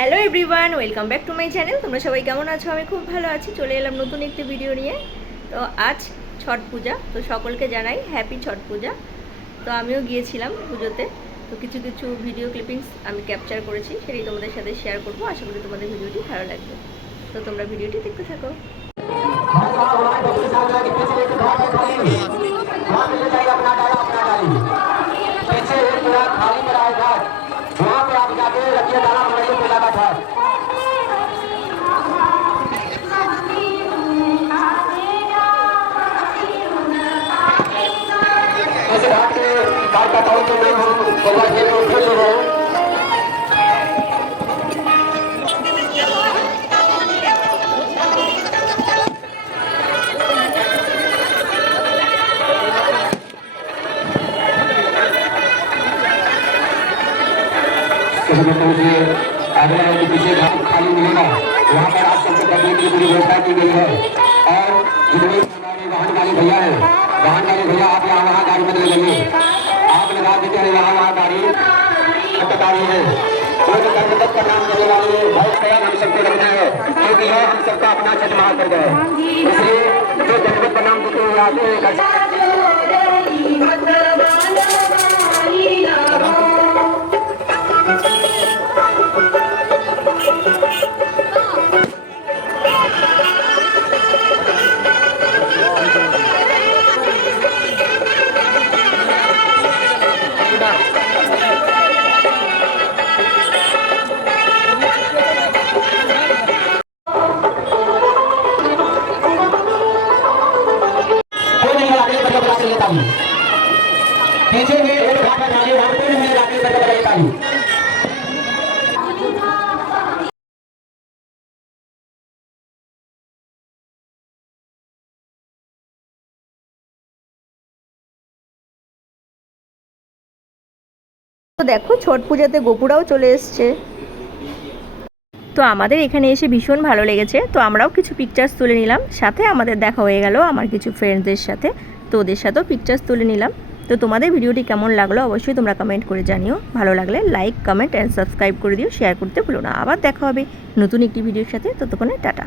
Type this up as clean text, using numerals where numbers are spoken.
Hello everyone, welcome back to my channel. তোমরা সবাই কেমন আছো? আমি খুব ভালো আছি। চলে এলাম নতুন একটি ভিডিও নিয়ে। তো আজ ছট পূজা, তো সকলকে জানাই হ্যাপি ছট পূজা। তো আমিও গিয়েছিলাম পুজোতে, তো কিছু কিছু ভিডিও ক্লিপিংস আমি ক্যাপচার করেছি, সেটাই তোমাদের সাথে শেয়ার করবো। আশা করি তোমাদের ভিডিওটি ভালো লাগবে। তো তোমরা ভিডিওটি দেখতে থাকো। वहाँ पे आप जाके रखिए डाला मंडली पूजा का था। इस घाट के कार्यकर्ताओं के मैं हूँ खेल रहे हैं। आगे के पीछे घाट खाली मिलेगा, वहाँ पर आप सबको बैठने की पूरी व्यवस्था की गई है। और जितने वाहन वाले भैया हैं, वाहन वाले भैया आप यहाँ वहाँ गाड़ी बदल लेंगे, आप लगा देते हैं यहाँ वहाँ गाड़ी बता रही है। तो दंडवत प्रणाम करने वाले बहुत ख्याल हम सबको रखना है, क्योंकि यह हम सबका अपना छठ महापर्व है। इसलिए जो दंडवत प्रणाम देते हुए आते हैं पीछे में एक घाट डाली रास्ते में जाके तक लेता हूं। তো দেখো ছট পূজাতে গোপুরাও চলে এসছে। তো আমাদের এখানে এসে ভীষণ ভালো লেগেছে। তো আমরাও কিছু পিকচার্স তুলে নিলাম, সাথে আমাদের দেখা হয়ে গেল আমার কিছু ফ্রেন্ডসদের সাথে। তো ওদের সাথেও পিকচার্স তুলে নিলাম। তো তোমাদের ভিডিওটি কেমন লাগলো অবশ্যই তোমরা কমেন্ট করে জানিও। ভালো লাগলে লাইক, কমেন্ট অ্যান্ড সাবস্ক্রাইব করে দিও, শেয়ার করতে ভুলো না। আবার দেখা হবে নতুন একটি ভিডিওর সাথে। ততক্ষণে টাটা।